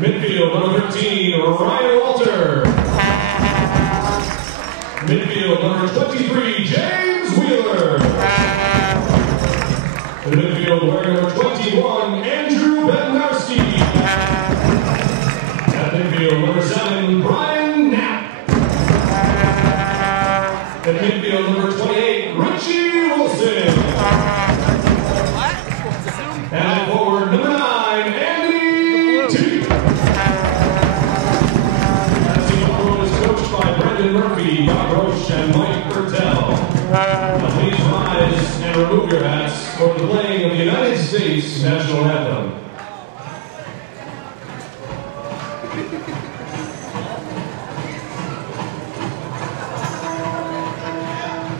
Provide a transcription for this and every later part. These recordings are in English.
Midfield, number 13, Ryan Walter. Midfield, number 23, James Wheeler. The midfield, wearing number 21, Andrew Bednarski. At midfield, number 7, Brian Knapp. At midfield, number 28, Richie Wilson. And at forward, number 9, Andy T. As the Buffalo is coached by Brendan Murphy, Bob Roche, and Mike Bertel. Now please rise and remove your hats for the playing of the United States National Anthem.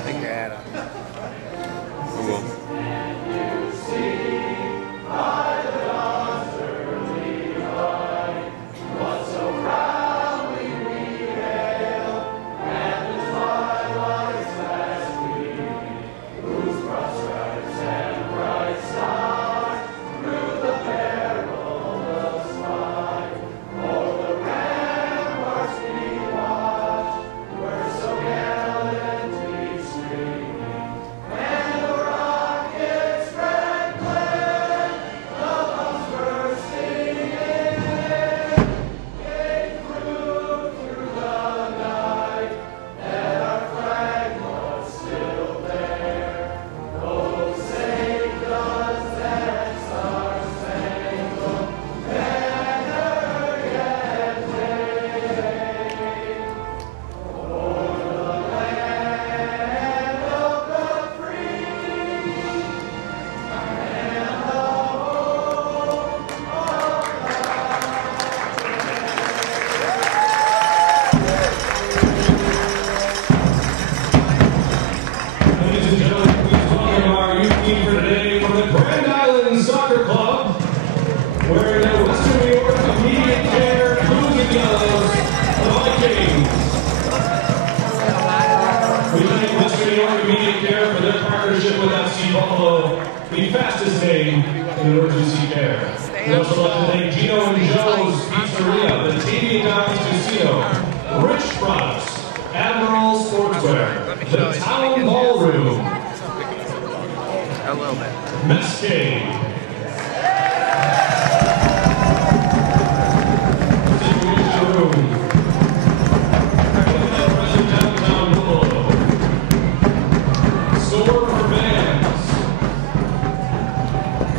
Take your hat off. Oh, well. Buffalo, the fastest name in emergency care. We also like to thank Gino and Joe's Pizzeria, the TV Downs Casino, Rich Products, Admiral Sportswear, the Town Ballroom, A little bit. Mescade,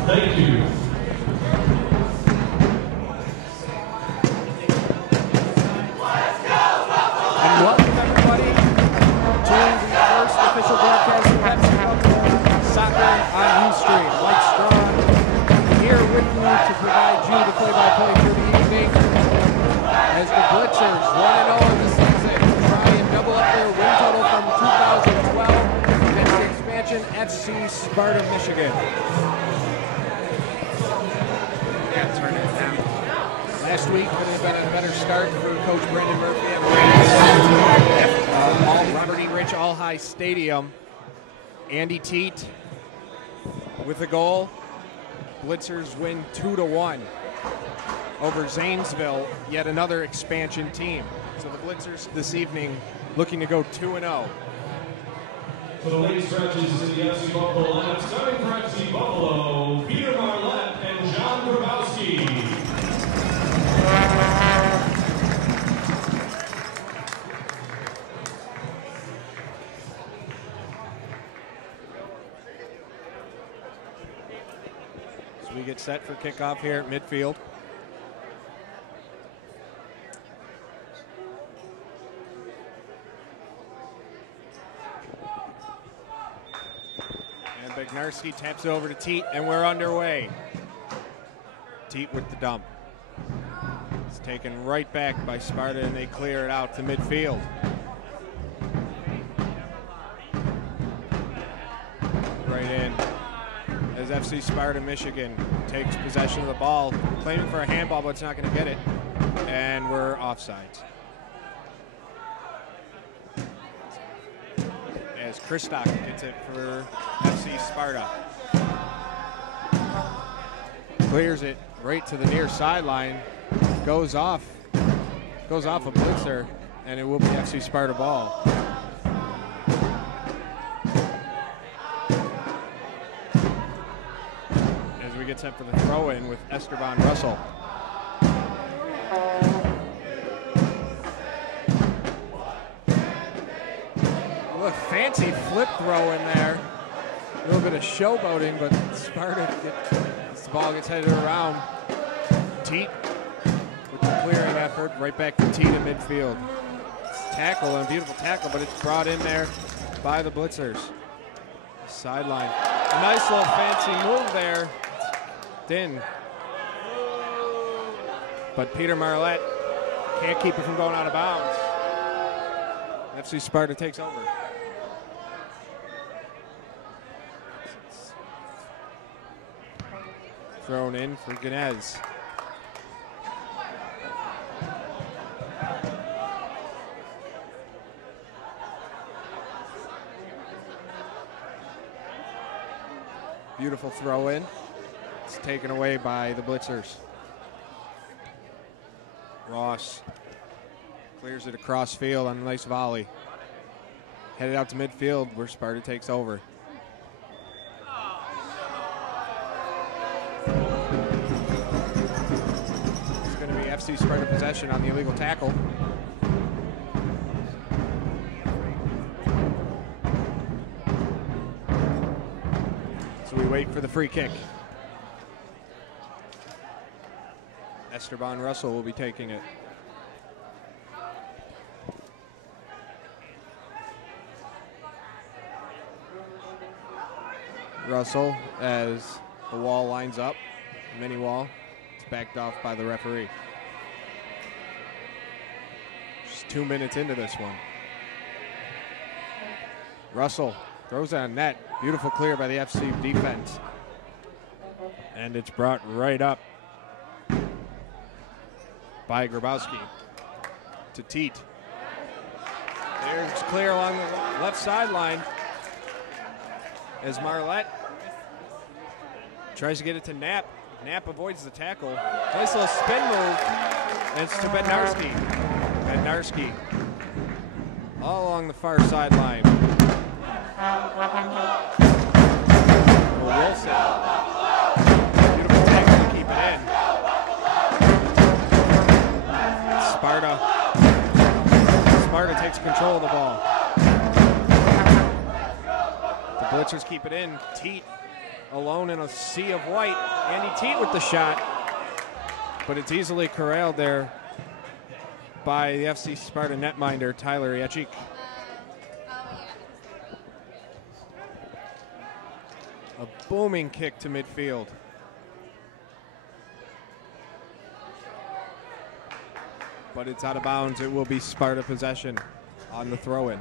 thank you. And welcome everybody to the first official broadcast of Pepsi Buffalo Soccer on Ustream. Mike Strong here with you to provide you the play-by-play through the evening as the Blitzers 1-0 in the season try and double up their win total from 2012 against the expansion FC Sparta, Michigan. Yeah, turn it down. Last week could have been a better start for Coach Brendan Murphy at Robert E. Rich All-High Stadium. Andy Teat with the goal. Blitzers win 2-1 over Zanesville, yet another expansion team. So the Blitzers this evening looking to go 2-0. For the late stretches in the FC Buffalo lineup, starting for FC Buffalo, Peter Marlette and John Grabowski. So we get set for kickoff here at midfield. And Bednarski taps over to Teat, and we're underway. Teat with the dump. It's taken right back by Sparta, and they clear it out to midfield. Right in as FC Sparta, Michigan takes possession of the ball, claiming for a handball, but it's not going to get it. And we're offsides. As Kristock gets it for FC Sparta. Clears it right to the near sideline. Goes off a blitzer, and it will be FC Sparta ball. As we get set for the throw-in with Esteban Russell. Look, fancy flip throw in there. A little bit of showboating, but Sparta, as the ball gets headed around. Teat with the clearing effort, right back to Teat in midfield. It's a tackle, and a beautiful tackle, but it's brought in there by the blitzers. Sideline. A nice little fancy move there. In. But Peter Marlette can't keep it from going out of bounds. FC Sparta takes over. Thrown in for Ganez. Beautiful throw in. It's taken away by the blitzers. Ross clears it across field on a nice volley. Headed out to midfield where Sparta takes over. It's going to be FC Sparta possession on the illegal tackle. So we wait for the free kick. Esteban Russell will be taking it. Russell, as the wall lines up, mini wall, it's backed off by the referee. Just 2 minutes into this one. Russell throws it on net. Beautiful clear by the FC defense. And it's brought right up by Grabowski to Teat. There's clear along the left sideline as Marlette tries to get it to Knapp. Knapp avoids the tackle. Nice little spin move. And it's to Bednarski. Bednarski all along the far sideline. Wilson. Beautiful tackle to keep it in. Sparta takes control of the ball. The blitzers keep it in. Teat alone in a sea of white. Andy Teat with the shot. But it's easily corralled there by the FC Sparta netminder, Tyler Yachik. A booming kick to midfield. But it's out of bounds. It will be Sparta possession on the throw-in.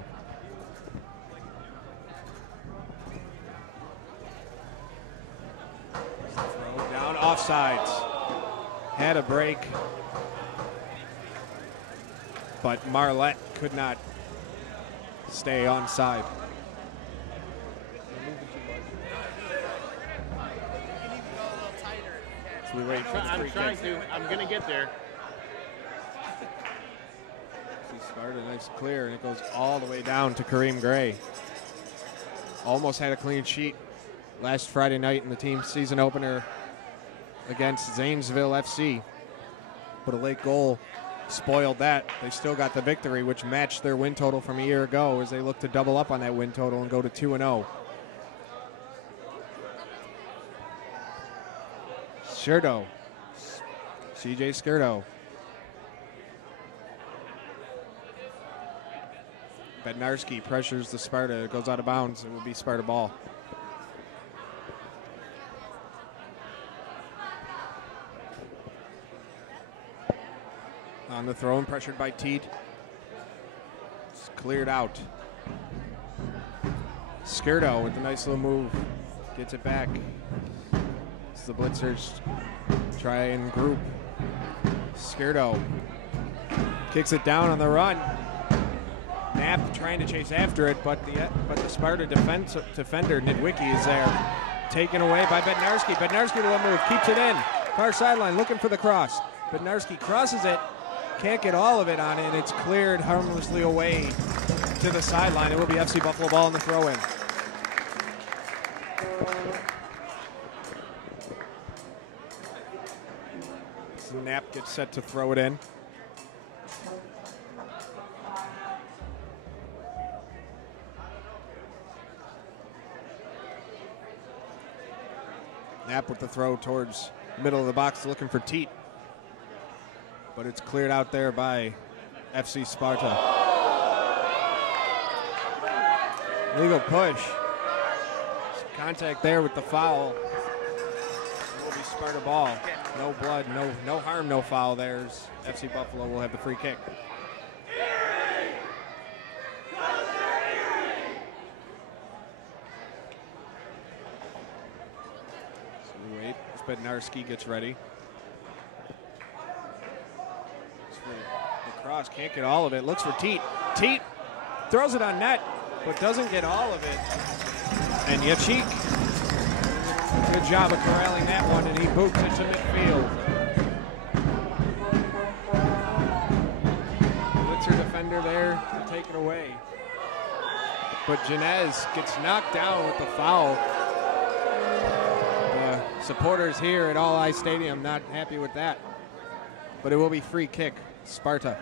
Throw down, offsides. Had a break, but Marlette could not stay onside. So we wait for the free kick. I'm going to get there. Sparta, nice clear, and it goes all the way down to Kareem Gray. Almost had a clean sheet last Friday night in the team's season opener against Zanesville FC. But a late goal spoiled that. They still got the victory, which matched their win total from a year ago as they look to double up on that win total and go to 2-0. Skirdo. CJ Skirdo. Bednarski pressures the Sparta. It goes out of bounds. It will be Sparta ball. On the throw and pressured by Teat. It's cleared out. Skirdo with a nice little move. Gets it back. As the blitzers try and group. Skirdo kicks it down on the run. Knapp trying to chase after it, but the Sparta defender, Nidwicki, is there. Taken away by Bednarski. Bednarski with a move, keeps it in. Far sideline looking for the cross. Bednarski crosses it. Can't get all of it on it, and it's cleared harmlessly away to the sideline. It will be FC Buffalo ball in the throw-in. Knapp gets set to throw it in. Knapp with the throw towards the middle of the box looking for Teat. But it's cleared out there by FC Sparta. Legal push. Contact there with the foul. It will be Sparta ball. No blood, no harm, no foul. There's FC Buffalo will have the free kick. So we wait as Bednarski gets ready. The cross, can't get all of it. Looks for Teat. Teat throws it on net, but doesn't get all of it. And Yachik, good job of corralling that one, and he boots it to midfield. Blitzer defender there to take it away. But Janez gets knocked down with the foul. The supporters here at All Eye Stadium not happy with that. But it will be free kick, Sparta.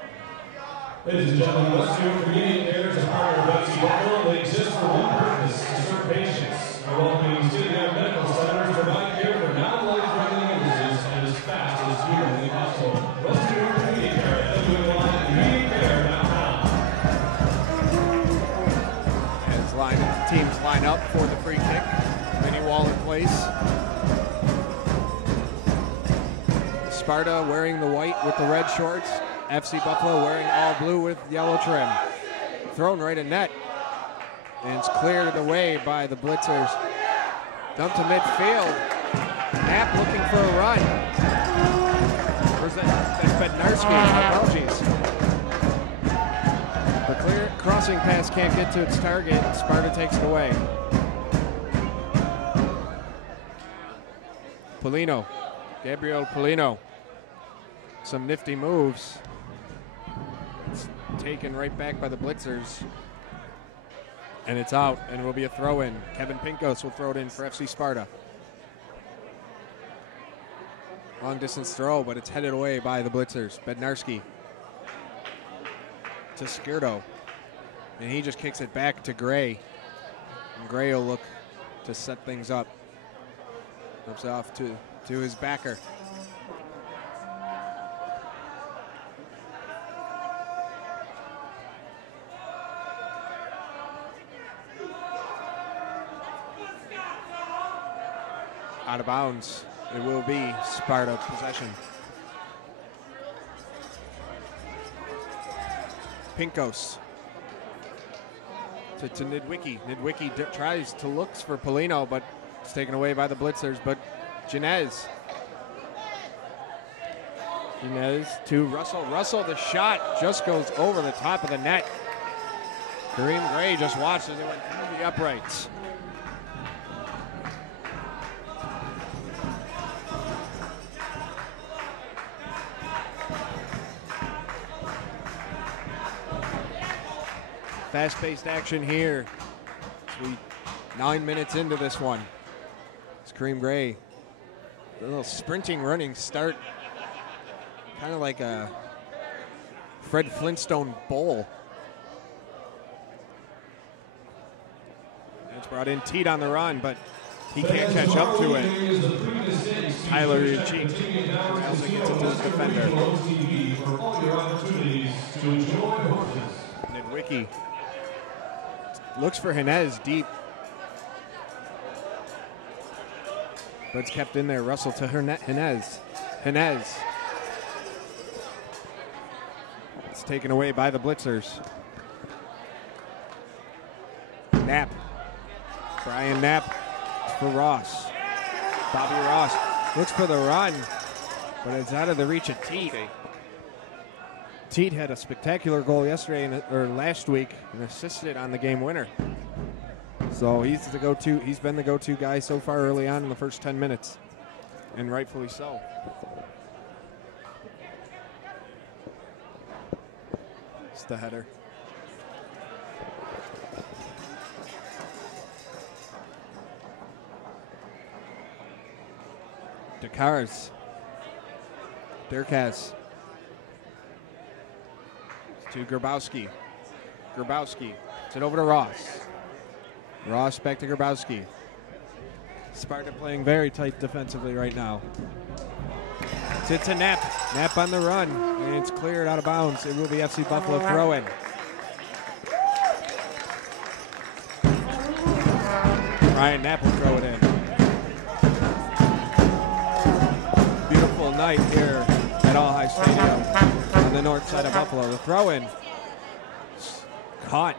Ladies and gentlemen, those two convenient errors as part of FC Buffalo, they exist for one purpose, to serve patients. Our welcoming city-owned medical centers provide care for non-life-threatening illnesses and as fast as humanly possible. Those two convenient care, WNY Convenient Care downtown. As teams line up for the free kick, mini wall in place. Sparta wearing the white with the red shorts. FC Buffalo wearing all blue with yellow trim. Thrown right in net. And it's cleared away by the Blitzers. Dumped to midfield. Knapp looking for a run. Where's that? That's Bednarski. Apologies. The clear crossing pass can't get to its target. Sparta takes it away. Polino. Gabriel Polino. Some nifty moves. It's taken right back by the Blitzers. And it's out, and it will be a throw-in. Kevin Pinkos will throw it in for FC Sparta. Long-distance throw, but it's headed away by the Blitzers. Bednarski to Skirdo. And he just kicks it back to Gray. And Gray will look to set things up. Flips off to his backer. Out of bounds. It will be Sparta possession. Pinkos to Nidwicki. Nidwicki tries to look for Polino, but it's taken away by the Blitzers. But Janez to Russell. Russell, the shot just goes over the top of the net. Kareem Gray just watched as it went through the uprights. Fast-paced action here. 9 minutes into this one. It's Kareem Gray. A little sprinting, running start. Kind of like a Fred Flintstone bowl. It's brought in Teat on the run, but he can't catch up to it. Tyler Cheek also gets it to the defender. Nidwicki looks for Henez deep. But it's kept in there. Russell to Henez. It's taken away by the Blitzers. Knapp. Brian Knapp for Ross. Bobby Ross looks for the run, but it's out of the reach of Teat. Teat had a spectacular goal yesterday or last week and assisted on the game winner. So he's the go-to. He's been the go-to guy so far early on in the first 10 minutes. and rightfully so. It's the header. Dakars. Durkaz. To Grabowski. Grabowski. It's it over to Ross. Ross back to Grabowski. Sparta playing very tight defensively right now. It's it to Knapp. Knapp on the run. And it's cleared out of bounds. It will be FC Buffalo throw-in. Ryan Knapp will throw it in. Beautiful night here at All High Stadium on the north side of Buffalo. The throw-in caught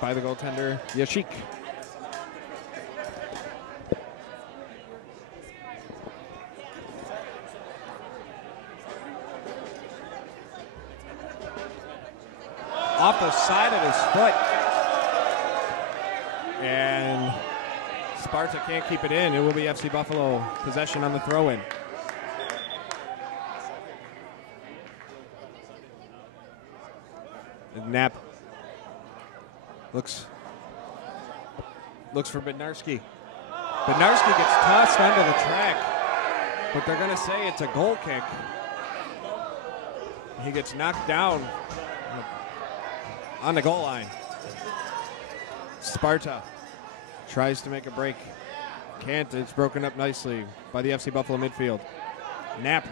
by the goaltender, Yashik. Off the side of his foot. And Sparta can't keep it in. It will be FC Buffalo possession on the throw-in. Knapp looks for Bednarski. Bednarski gets tossed onto the track, but they're going to say it's a goal kick. He gets knocked down on the goal line. Sparta tries to make a break. Can't. It's broken up nicely by the FC Buffalo midfield. Knapp.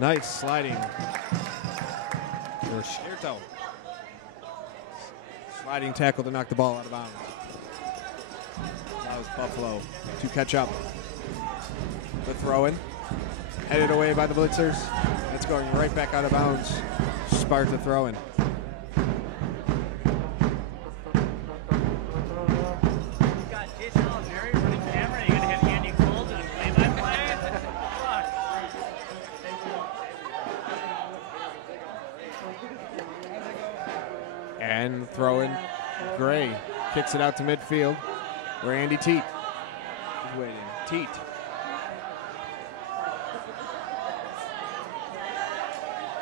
Nice sliding. Or Schierto. Sliding tackle to knock the ball out of bounds. Allows Buffalo to catch up. The throw-in. Headed away by the Blitzers. It's going right back out of bounds. Sparta throw-in. And throw-in. Gray kicks it out to midfield where Andy Teat is waiting. Teat.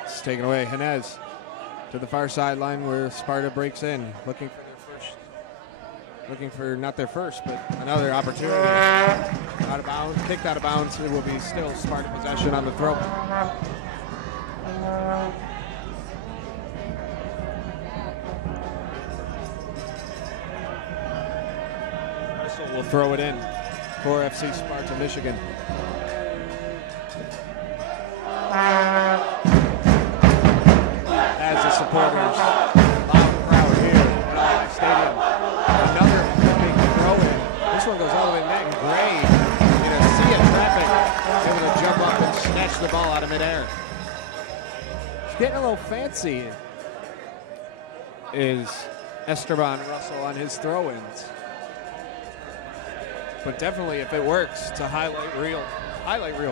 It's taken away. Henez to the far sideline where Sparta breaks in, looking for not their first, but another opportunity. Out of bounds, kicked out of bounds. It will be still Sparta possession on the throw. Will throw it in for FC Sparta, Michigan. As the supporters, loud crowd here at All High Stadium. Another big throw-in. This one goes all the way back. Gray in a sea of traffic, able to jump up and snatch the ball out of midair. He's getting a little fancy. Is Esteban Russell on his throw-ins. But definitely, if it works, to highlight real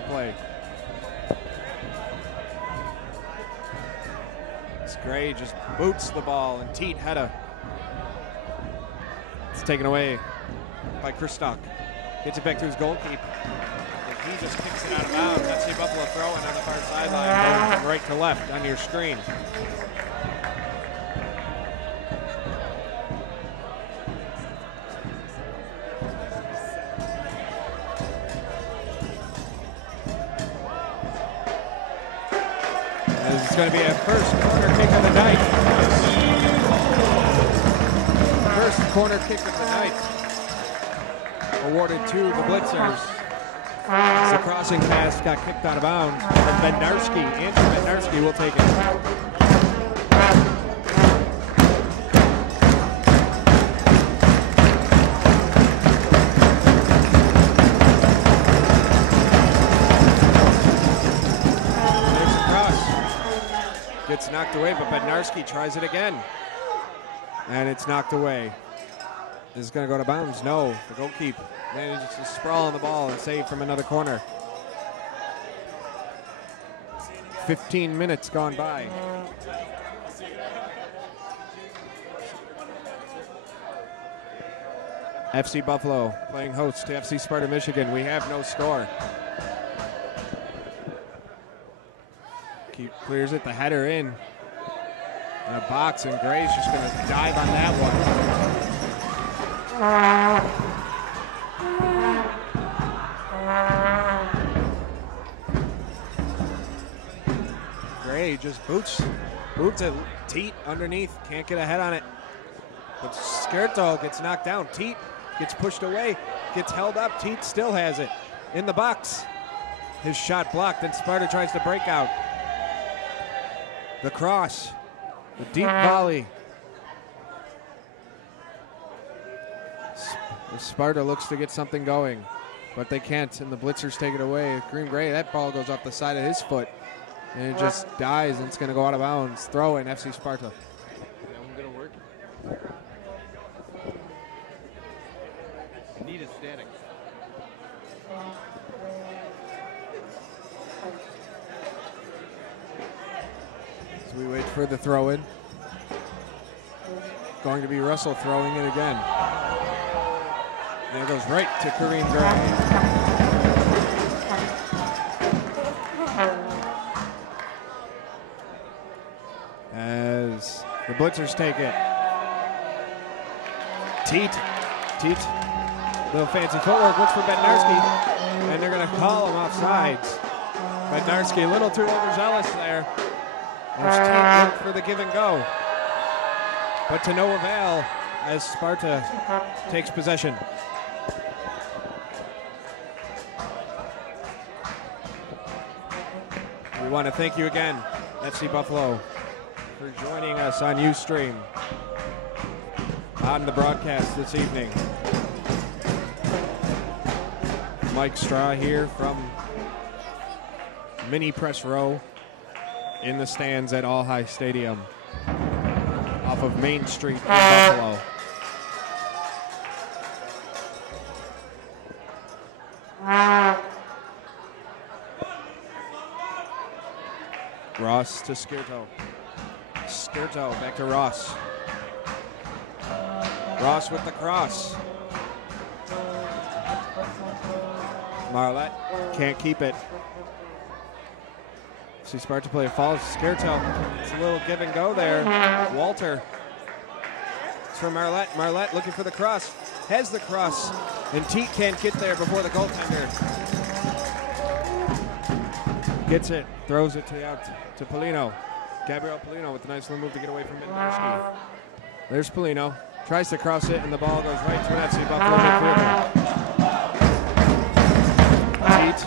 play. It's Gray just boots the ball, and Teat had it's taken away by Kristock. Gets it back to his goalkeeper. And he just kicks it out of bounds. That's the Buffalo throw-in on the far sideline, going from right to left on your screen. It's going to be a first corner kick of the night. First corner kick of the night. Awarded to the Blitzers. As the crossing pass got kicked out of bounds. Bednarski, Andrew Bednarski will take it. Gets knocked away, but Bednarski tries it again. And it's knocked away. Is it going to go to bounds? No. The goalkeeper manages to sprawl on the ball and save from another corner. 15 minutes gone by. FC Buffalo playing host to FC Sparta, Michigan. We have no score. Clears it, the header in a box, and Gray's just going to dive on that one. Gray just boots it. Teat underneath, can't get a head on it. But Skirto gets knocked down. Teat gets pushed away, gets held up. Teat still has it in the box. His shot blocked, and Sparta tries to break out. The cross, the deep volley. Sparta looks to get something going, but they can't, and the Blitzers take it away. Green Gray, that ball goes off the side of his foot, and it just dies, and it's going to go out of bounds. Throw in FC Sparta. That one going to work? I need a static. So we wait for the throw in. Going to be Russell throwing it again. And it goes right to Kareem Gray. As the Blitzers take it. Teat, little fancy footwork, looks for Bednarski, and they're going to call him offsides. Bednarski a little too overzealous there. There's Teat look for the give and go, but to no avail as Sparta takes possession. We want to thank you again, FC Buffalo, for joining us on Ustream on the broadcast this evening. Mike Straw here from Mini Press Row in the stands at All High Stadium off of Main Street in Buffalo. Ross to Skirto. Skirto back to Ross. Ross with the cross. Marlette can't keep it. See Sparta play a falls. Skirto. It's a little give and go there. Walter. It's for Marlette. Marlette looking for the cross. Has the cross. And Teat can't get there before the goaltender. Gets it. Throws it to the out to Polino. Gabriel Polino with a nice little move to get away from Midnarski. There's Polino. Tries to cross it, and the ball goes right to an FC Buffalo midfielder. Teat.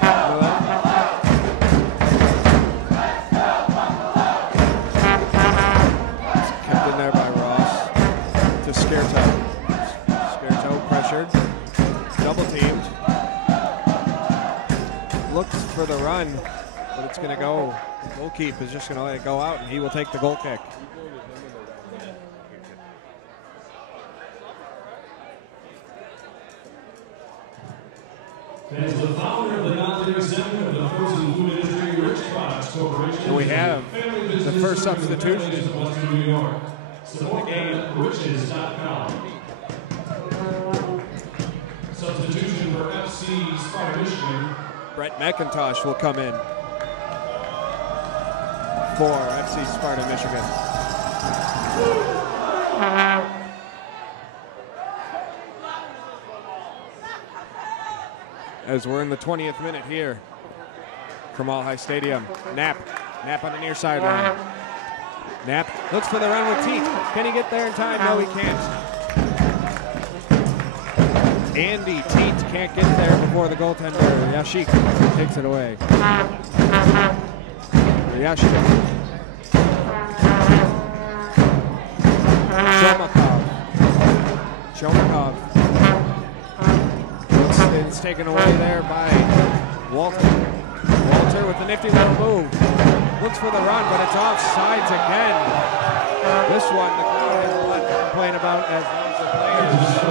Kept in there by Ross. To Skirto. Skirto pressured. Double teamed. Looks for the run, but it's going to go. Goalkeeper is just going to let it go out, and he will take the goal kick. As the founder of the non-37 of the frozen food industry, Rich Products Corporation. And we have the first substitution. New York. Support them at riches.com. Substitution for FC Sparta, Michigan. Brett McIntosh will come in for FC Sparta, Michigan. As we're in the 20th minute here from All High Stadium. Knapp on the near sideline. Knapp looks for the run with Teat. Can he get there in time? No, he can't. Andy Teat can't get there before the goaltender, Yashik, takes it away. Yashik. Chomakov. It's taken away there by Walter. Walter with a nifty little move. Looks for the run, but it's offsides again. This one, the crowd has a lot to complain about as those the players.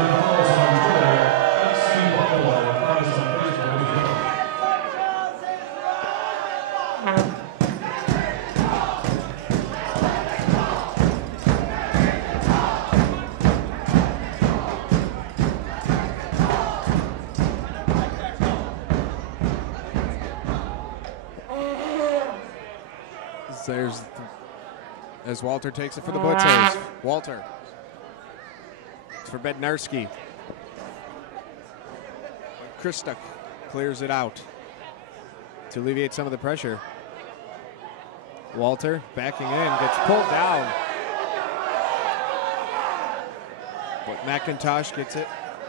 As Walter takes it for the Blitzers. Walter. It's for Bednarski. Krista clears it out to alleviate some of the pressure. Walter backing in, gets pulled down. But McIntosh gets it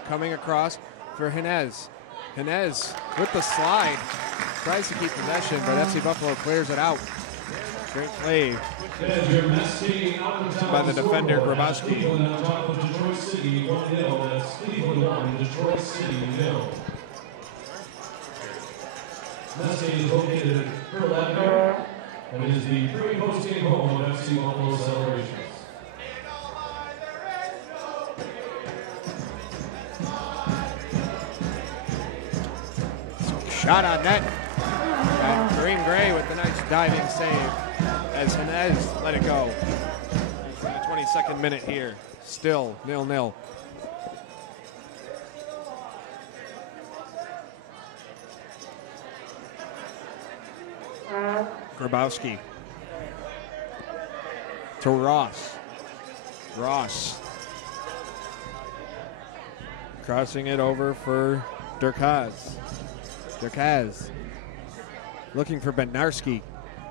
coming across for Hinez. Hinez with the slide. Tries to keep possession, but FC Buffalo clears it out. Great play by the defender, Grabowski. Messy is located at her left and is the pre-post game home of FC Buffalo celebrations. Shot on net. And Green Gray with the nice diving save as Hinez let it go. From the 22nd minute here. Still 0-0. Grabowski to Ross. Ross crossing it over for Durkaz. Durkaz looking for Bednarski.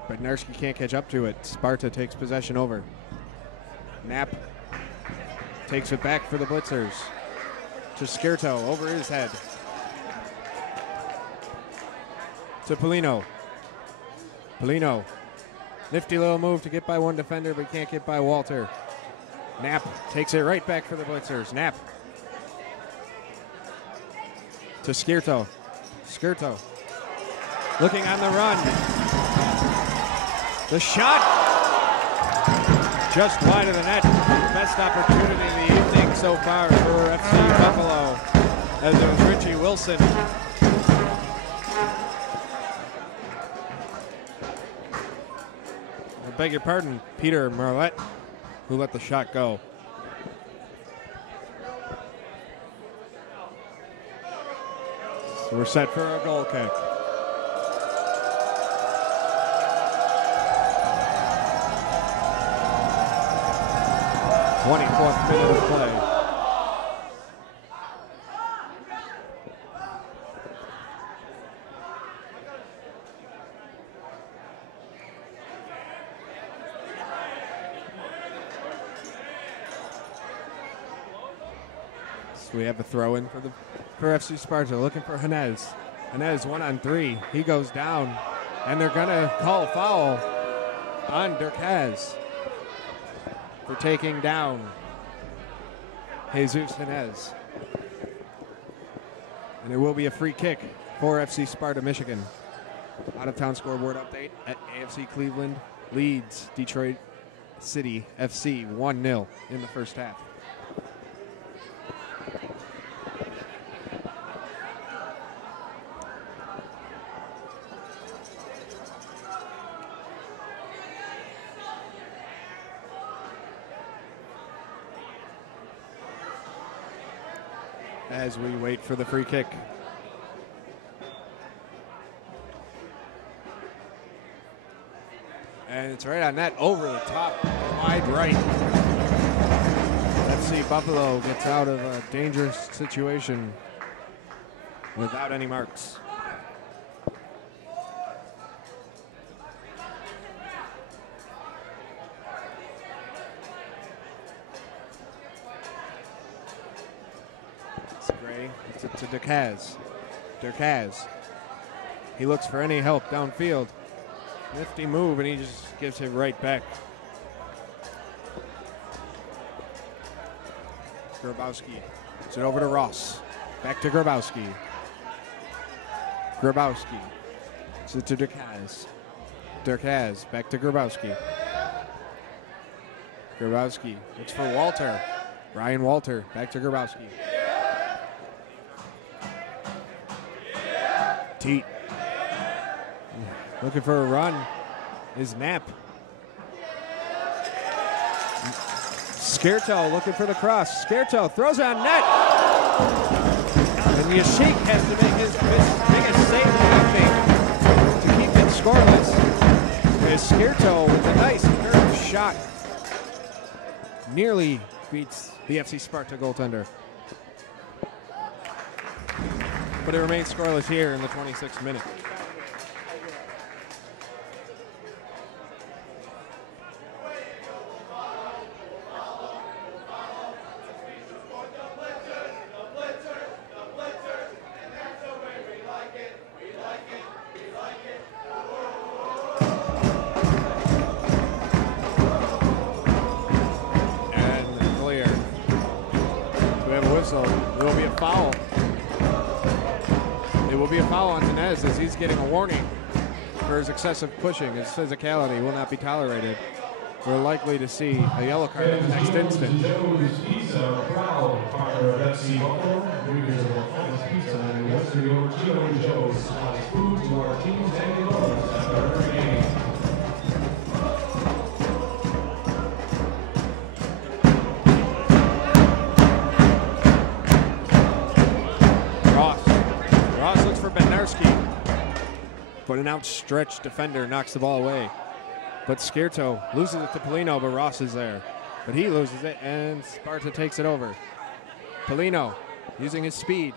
Bednarski can't catch up to it. Sparta takes possession over. Knapp takes it back for the Blitzers. To Skirto over his head. To Polino. Polino, nifty little move to get by one defender, but can't get by Walter. Knapp takes it right back for the Blitzers. Knapp to Skirto. Skirto looking on the run. The shot just wide of the net. Best opportunity of the evening so far for FC Buffalo, as it was Richie Wilson. I beg your pardon, Peter Marlette, who let the shot go. So we're set for a goal kick. '24th minute of play. We have a throw in for FC Sparta, looking for Hinez. Hinez 1-on-3. He goes down, and they're going to call a foul on Durkaz for taking down Jesus Hinez. And it will be a free kick for FC Sparta, Michigan. Out-of-town scoreboard update at AFC Cleveland leads Detroit City FC 1-0 in the first half. As we wait for the free kick. And it's right on net, over the top, wide right. FC Buffalo gets out of a dangerous situation without any marks. To Durkaz. Durkaz. He looks for any help downfield. Nifty move, and he just gives it right back. Grabowski. It's it over to Ross. Back to Grabowski. Grabowski. It's it to Durkaz. Durkaz. Back to Grabowski. Grabowski. It's for Walter. Ryan Walter. Back to Grabowski. Teat. Looking for a run is Knapp. Skirto looking for the cross. Skirto throws on net. And Yashik has to make his biggest save of the evening to keep it scoreless. as Skirto with a nice curved shot nearly beats the FC Sparta goaltender. But it remains scoreless here in the 26th minute. There will be a foul. It will be a foul on Tenez as he's getting a warning for his excessive pushing. His physicality will not be tolerated. We're likely to see a yellow card in the next instant. He's a proud partner of FC Buffalo. Leaders of Buffalo's Pizza and Western York, Gino and Joe's supplies food to our teams and clubs after every game. But an outstretched defender knocks the ball away. But Skirto loses it to Polino, but Ross is there. But he loses it, and Sparta takes it over. Polino using his speed,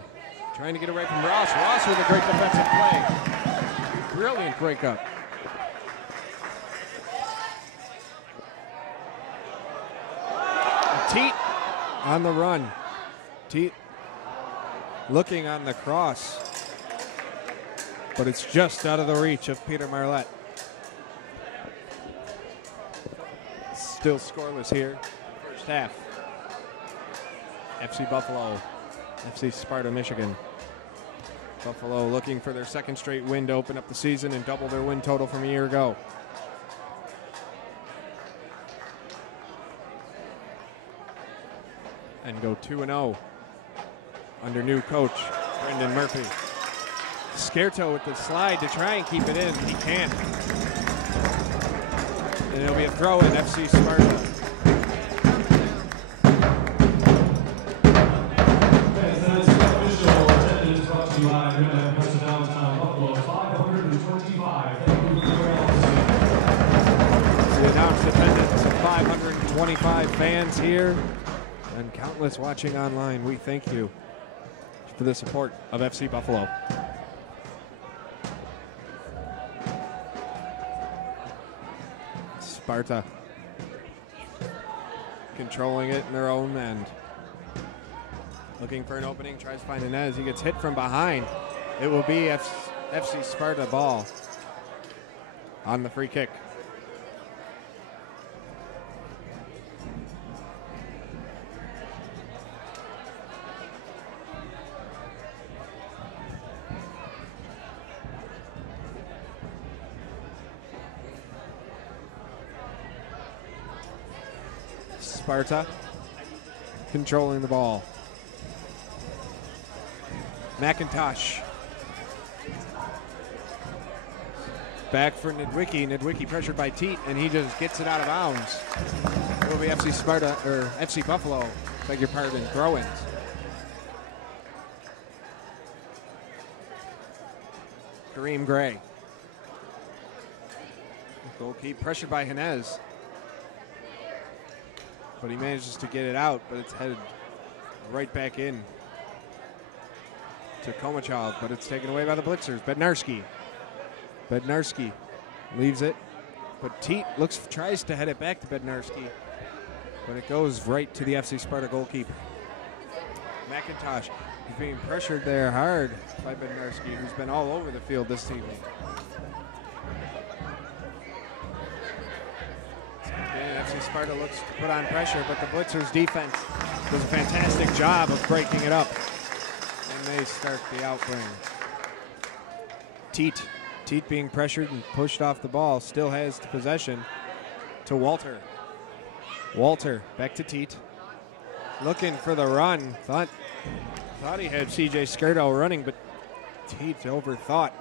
trying to get away from Ross. Ross with a great defensive play. Brilliant breakup. Teat on the run. Teat looking on the cross. But it's just out of the reach of Peter Marlette. Still scoreless here, first half. FC Buffalo, FC Sparta, Michigan. Buffalo looking for their second straight win to open up the season and double their win total from a year ago. And go 2-0 under new coach Brendan Murphy. Skirto with the slide to try and keep it in. He can't. And it'll be a throw in FC Sparta. Official attendance brought to you by downtown Buffalo, 525. The announced attendance of 525 fans here and countless watching online. We thank you for the support of FC Buffalo. Sparta controlling it in their own end. Looking for an opening, tries to find Inez. He gets hit from behind. It will be FC Sparta ball on the free kick. Sparta controlling the ball. McIntosh. Back for Nedwicki. Nedwicki pressured by Teat, and he just gets it out of bounds. It will be FC Sparta, or FC Buffalo, beg your pardon, throw-ins. Kareem Gray. Goalkeeper pressured by Henez. But he manages to get it out, but it's headed right back in to Komachild, but it's taken away by the Blitzers. Bednarski leaves it, but Teat tries to head it back to Bednarski, but it goes right to the FC Sparta goalkeeper. McIntosh is being pressured there hard by Bednarski, who's been all over the field this evening. FC Sparta looks to put on pressure, but the Blitzers' defense does a fantastic job of breaking it up. And they start the outbring. Teat being pressured and pushed off the ball, still has the possession to Walter. Walter back to Teat. Looking for the run. Thought he had CJ Skirto running, but Teat overthought.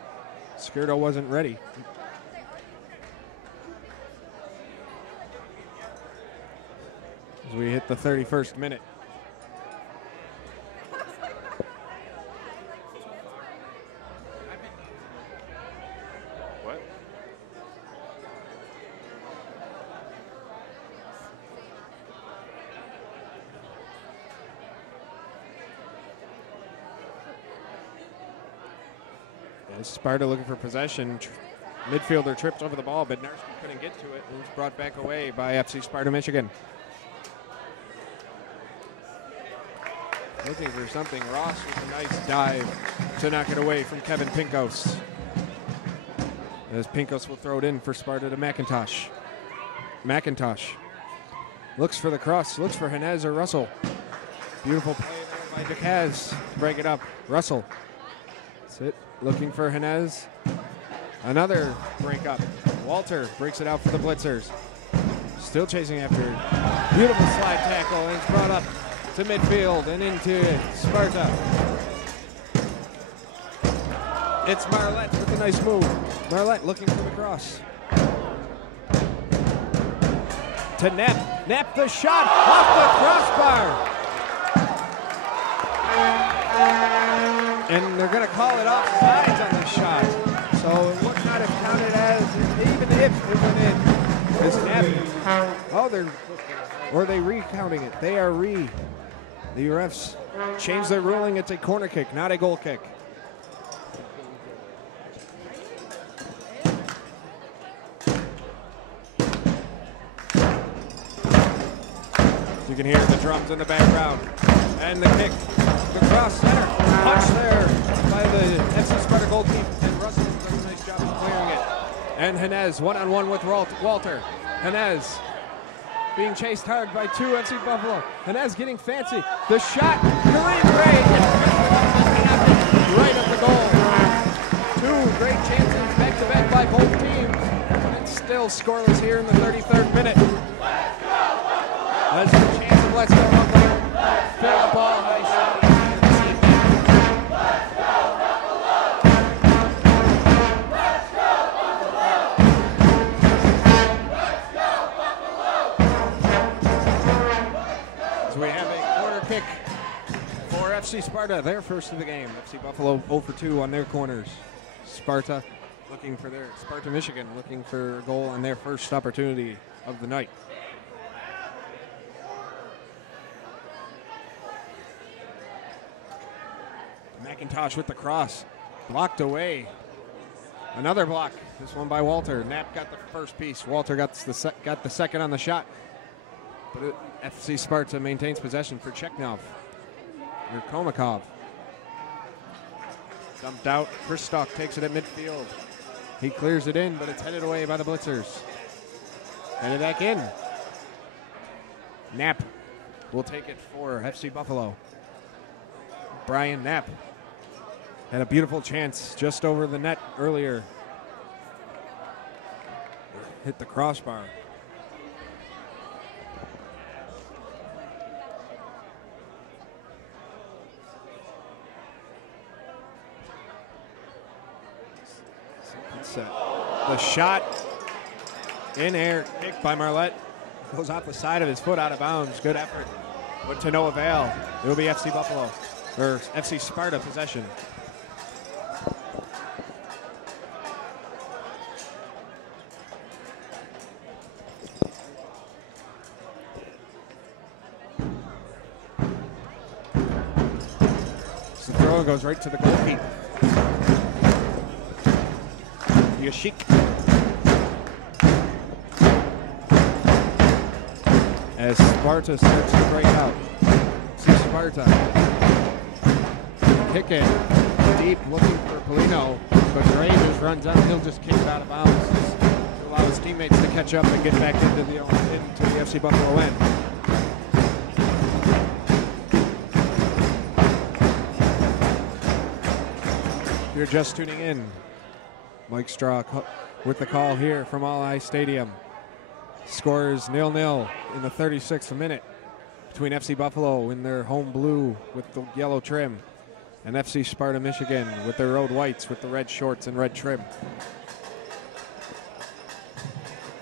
Skirto wasn't ready. As we hit the 31st minute. What? As Sparta looking for possession. Midfielder tripped over the ball, but Narski couldn't get to it, and it's brought back away by FC Sparta Michigan. Looking for something. Ross with a nice dive to knock it away from Kevin Pinkos. As Pinkos will throw it in for Sparta to McIntosh. McIntosh looks for the cross, looks for Henez or Russell. Beautiful play there by Decaz to break it up. Russell. That's it. Looking for Henez. Another break up. Walter breaks it out for the Blitzers. Still chasing after. Beautiful slide tackle, and it's brought up to midfield and into Sparta. It's Marlette with a nice move. Marlette looking for the cross. To Knapp. Knapp the shot off the crossbar. And they're going to call it offsides on this shot. So it would not have counted as, even if it went in. It's Knapp. Or they recounting it. They are The refs changed their ruling. It's a corner kick, not a goal kick. You can hear the drums in the background. And the kick, the cross center, punch there by the FC Sparta goalkeeper. And Russell does a nice job of clearing it. And Henez one-on-one with Walter. Henez being chased hard by two FC Buffalo. Henez getting fancy. The shot, Kareem Gray. Right at the goal. Two great chances back-to-back by both teams. And it's still scoreless here in the 33rd minute. There's a chance of let's go Buffalo. Fill up all nice. So we have a corner kick for FC Sparta, their first of the game. FC Buffalo 0 for 2 on their corners. Sparta Michigan looking for a goal on their first opportunity of the night. McIntosh with the cross, blocked away. Another block, this one by Walter. Knapp got the first piece. Walter got the second on the shot. But FC Sparta maintains possession for Chekhnov. Or Komakov. Dumped out. Kristoff takes it at midfield. He clears it in, but it's headed away by the Blitzers. Headed back in. Knapp will take it for FC Buffalo. Brian Knapp had a beautiful chance just over the net earlier. Hit the crossbar. The shot in air, kicked by Marlette. Goes off the side of his foot out of bounds. Good effort, but to no avail. It will be FC Buffalo, or FC Sparta possession. So the throw goes right to the goalkeeper. Yashik. As Sparta starts to break out. See Sparta kicking deep, looking for Polino, but Gray just runs out. He'll just kick it out of bounds to allow his teammates to catch up and get back into the FC Buffalo end. If you're just tuning in, Mike Straw with the call here from All Ice Stadium. Scores 0-0 in the 36th minute between FC Buffalo in their home blue with the yellow trim and FC Sparta Michigan with their road whites with the red shorts and red trim.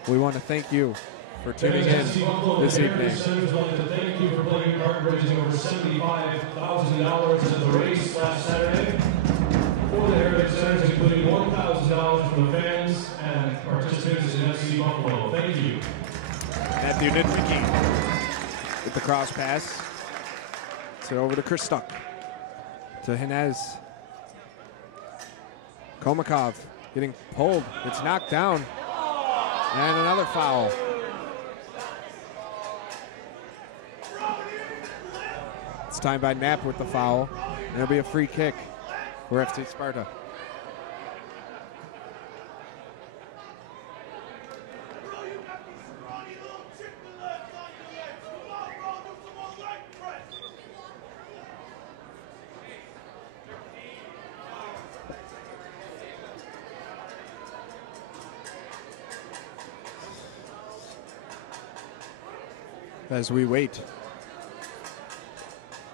We want to thank you for tuning in this evening. Senators would like to thank you for playing a part in raising over $75,000 at the race last Saturday. For the Heritage Centers, including $1,000 from the fans and participants in FC Buffalo. Thank you. Matthew Nidwicki with the cross pass. So over to Kristoff. To Henez. Komakov getting pulled. It's knocked down. And another foul. It's timed by Knapp with the foul. And it'll be a free kick for FC Sparta. As we wait.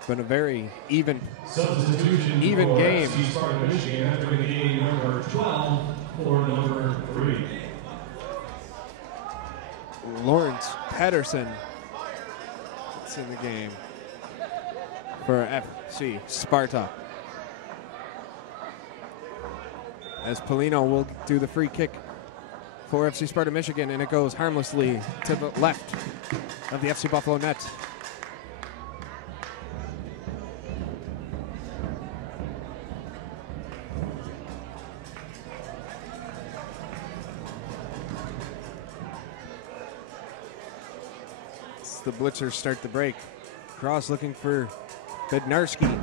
Been a very even game. Sparta, Michigan, entering the game number 12 for number 3. Lawrence Patterson is in the game for FC Sparta. As Polino will do the free kick for FC Sparta, Michigan, and it goes harmlessly to the left of the FC Buffalo net. The Blitzers start the break. Cross looking for Bednarski.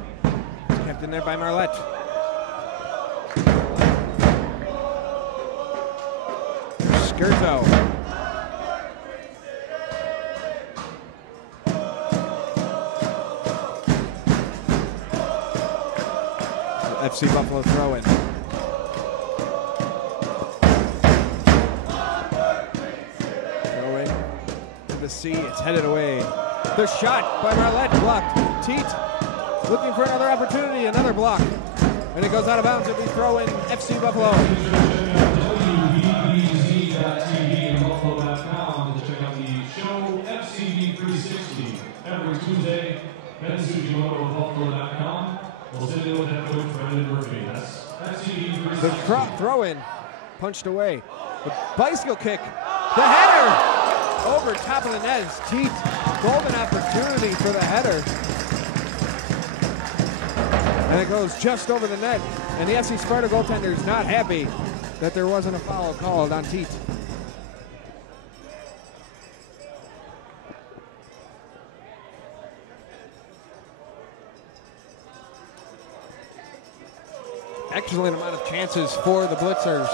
Kept in there by Marlette. Skirto. FC Buffalo throw-in. See, it's headed away. The shot by Marlette blocked. Teat looking for another opportunity, another block. And it goes out of bounds. It'll be throw in FC Buffalo. WBBZ.TV and Buffalo.com to check out the show FCB 360 every Tuesday. Ben Sugimoto of Buffalo.com. We'll sit in with head coach Brendan Murphy. That's FCB 360. The throw in punched away. The bicycle kick. The header. Over top of the net is Teat. Golden opportunity for the header. And it goes just over the net. And the FC Sparta goaltender is not happy that there wasn't a foul called on Teat. Excellent amount of chances for the Blitzers.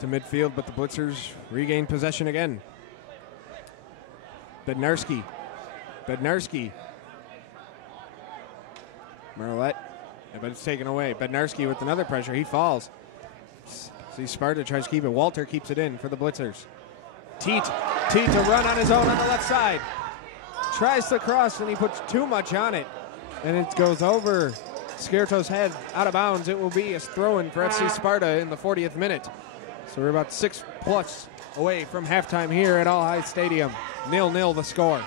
To midfield, but the Blitzers regain possession again. Bednarski. Marlette, but it's taken away. Bednarski with another pressure. He falls. See, Sparta tries to keep it. Walter keeps it in for the Blitzers. Teat to run on his own on the left side. Tries to cross, and he puts too much on it. And it goes over Skirto's head, out of bounds. It will be a throw-in for FC Sparta in the 40th minute. So we're about 6+ away from halftime here at All High Stadium. 0-0 the score.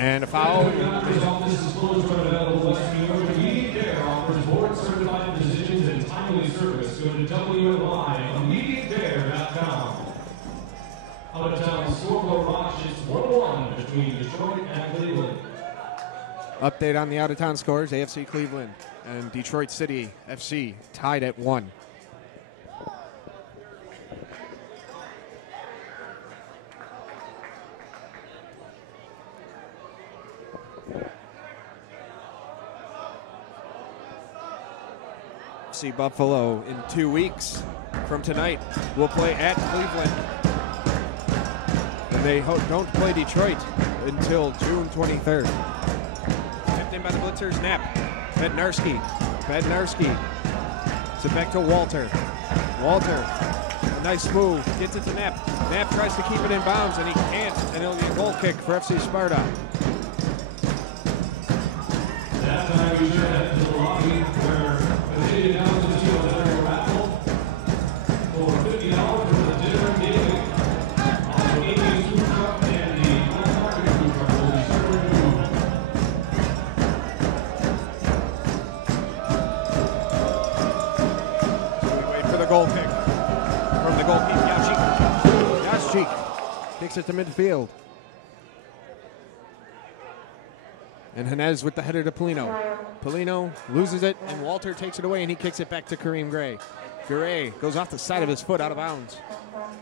And a foul. This is closed by Immediate Care offers board-certified physicians and timely service. Go to WMI.immediatecare.com. Out of town scoreboard watch is 1-1 between Detroit and Cleveland. Update on the out-of-town scores. AFC Cleveland and Detroit City FC tied at 1. FC Buffalo in 2 weeks from tonight will play at Cleveland. And they don't play Detroit until June 23rd. In by the Blitzers, Knapp. Bednarski. So back to Walter. A nice move. Gets it to Knapp. Knapp tries to keep it in bounds, and he can't. And it'll be a goal kick for FC Sparta. That time we should head to the lobby where the city announced the deal that they were raffle for $50 for the dinner and gaming. Also, Amy's food truck and the market food truck will be serving food. Goal kick from the goalkeeper. kicks it to midfield. And Henez with the header to Polino. Polino loses it, and Walter takes it away, and he kicks it back to Kareem Gray. Gray goes off the side of his foot out of bounds.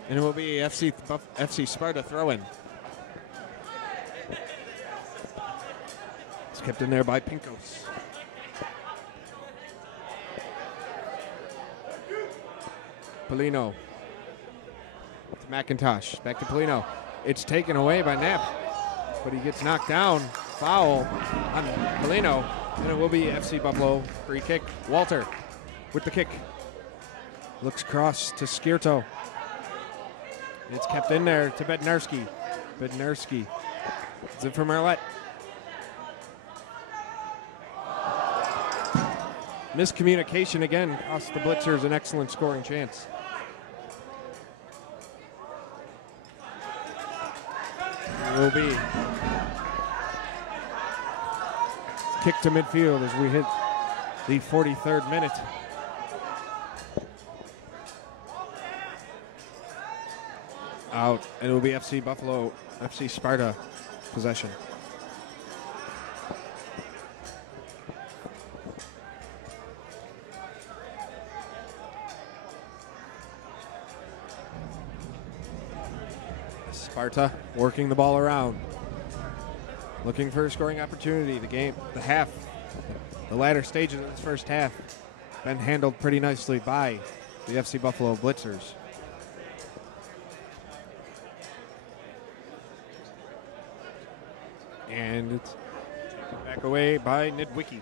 And it will be FC Sparta throw-in. It's kept in there by Pinkos. Polino. To McIntosh. Back to Polino. It's taken away by Knapp, but he gets knocked down. Foul on Polino, and it will be FC Buffalo free kick. Walter with the kick. Looks cross to Skirto. It's kept in there to Bednarski. Bednarski. It's in for Marlette. Miscommunication again cost the Blitzers an excellent scoring chance. It will be kick to midfield as we hit the 43rd minute. Out, and it will be FC Buffalo, FC Sparta possession. Sparta working the ball around. Looking for a scoring opportunity. The latter stages of this first half been handled pretty nicely by the FC Buffalo Blitzers. And it's back away by Nidwicki.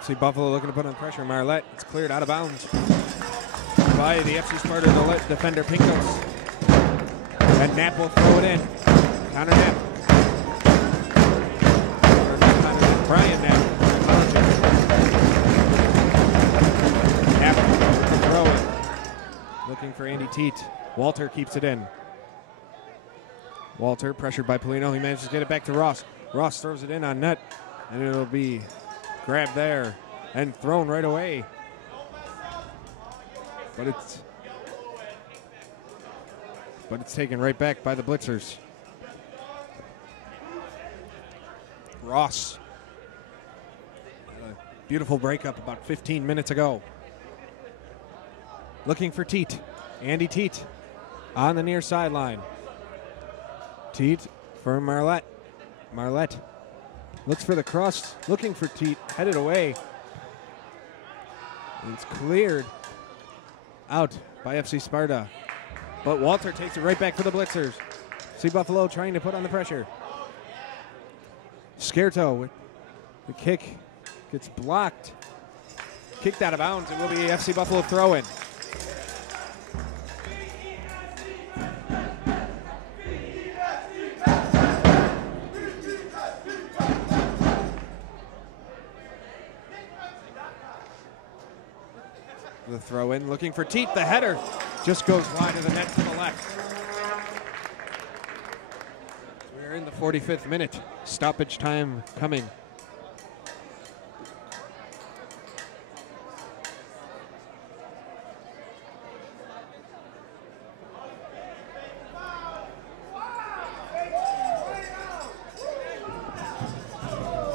See Buffalo looking to put on pressure. Marlette, it's cleared out of bounds by the FC Sparta defender Pinkos. And Knapp will throw it in. Connor Knapp. Brian Knapp. Knapp throw it. Looking for Andy Teat. Walter keeps it in. Walter pressured by Polino. He manages to get it back to Ross. Ross throws it in on net, and it'll be grabbed there and thrown right away. But it's taken right back by the Blitzers. Ross. A beautiful breakup about 15 minutes ago. Looking for Teat. Andy Teat on the near sideline. Teat for Marlette. Marlette looks for the cross. Looking for Teat. Headed away. It's cleared out by FC Sparta. But Walter takes it right back for the Blitzers. See Buffalo trying to put on the pressure. Skirto with the kick gets blocked. Kicked out of bounds. It will be FC Buffalo throw-in. The throw-in, looking for Teat. The header just goes wide of the net to the left. We're in the 45th minute. Stoppage time coming.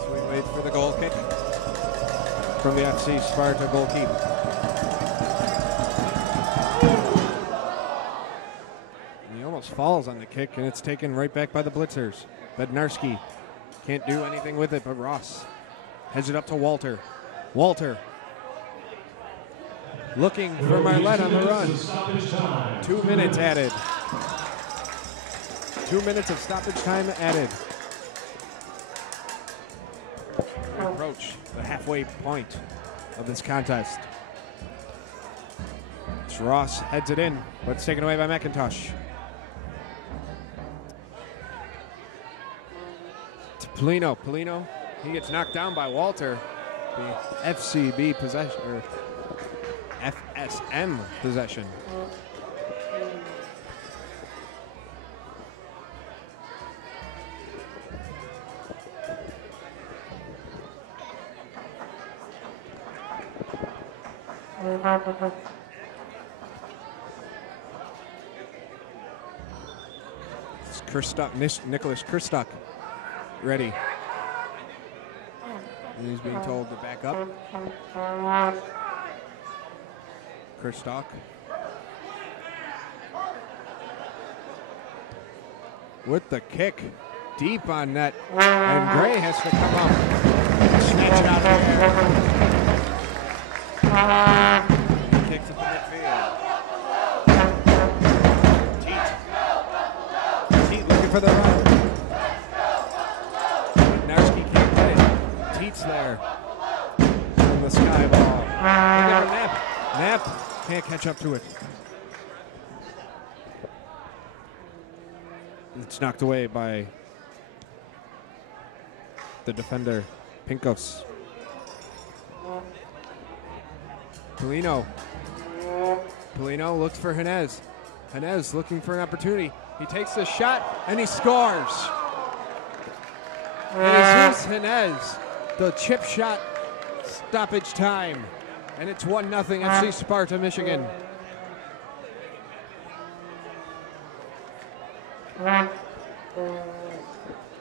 So we wait for the goal kick from the FC Sparta goalkeeper. Falls on the kick, and it's taken right back by the Blitzers. Bednarski can't do anything with it, but Ross heads it up to Walter. Walter looking for Marlette on the run. 2 minutes added. 2 minutes of stoppage time added. We approach the halfway point of this contest. Ross heads it in, but it's taken away by McIntosh. Polino. Polino, he gets knocked down by Walter. The FCB possession, or FSM possession. It's Nicholas Kristock ready. And he's being told to back up. Kristock. With the kick. Deep on net. And Gray has to come up. Snatch it out of the air. Kicks it to midfield. Teat looking for the run. Narski can't get it. Teat's there. From the sky ball. Looking for Knapp. Knapp can't catch up to it. It's knocked away by the defender, Pinkos. Polino looks for Henez. Henez looking for an opportunity. He takes the shot and he scores. And Jesus Henez, the chip shot, stoppage time. And it's 1-0 FC Sparta, Michigan.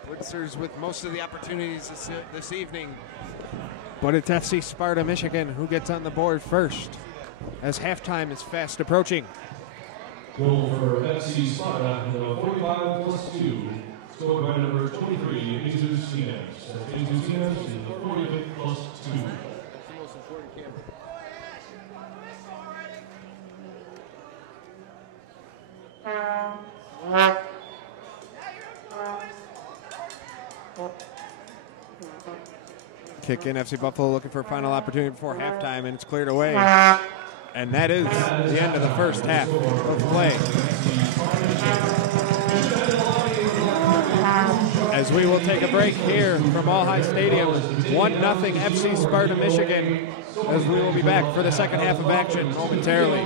Woodsers with most of the opportunities this evening. But it's FC Sparta, Michigan who gets on the board first as halftime is fast approaching. Goal for FC Sparta, 45+2. Scored by number 23, Jesus Siemens. Jesus Siemens is 45+2. That's the most important camera. Kick in, FC Buffalo looking for a final opportunity before halftime, and it's cleared away. And that is the end of the first half of play. As we will take a break here from All High Stadium, 1-0 FC Sparta, Michigan, as we will be back for the second half of action momentarily.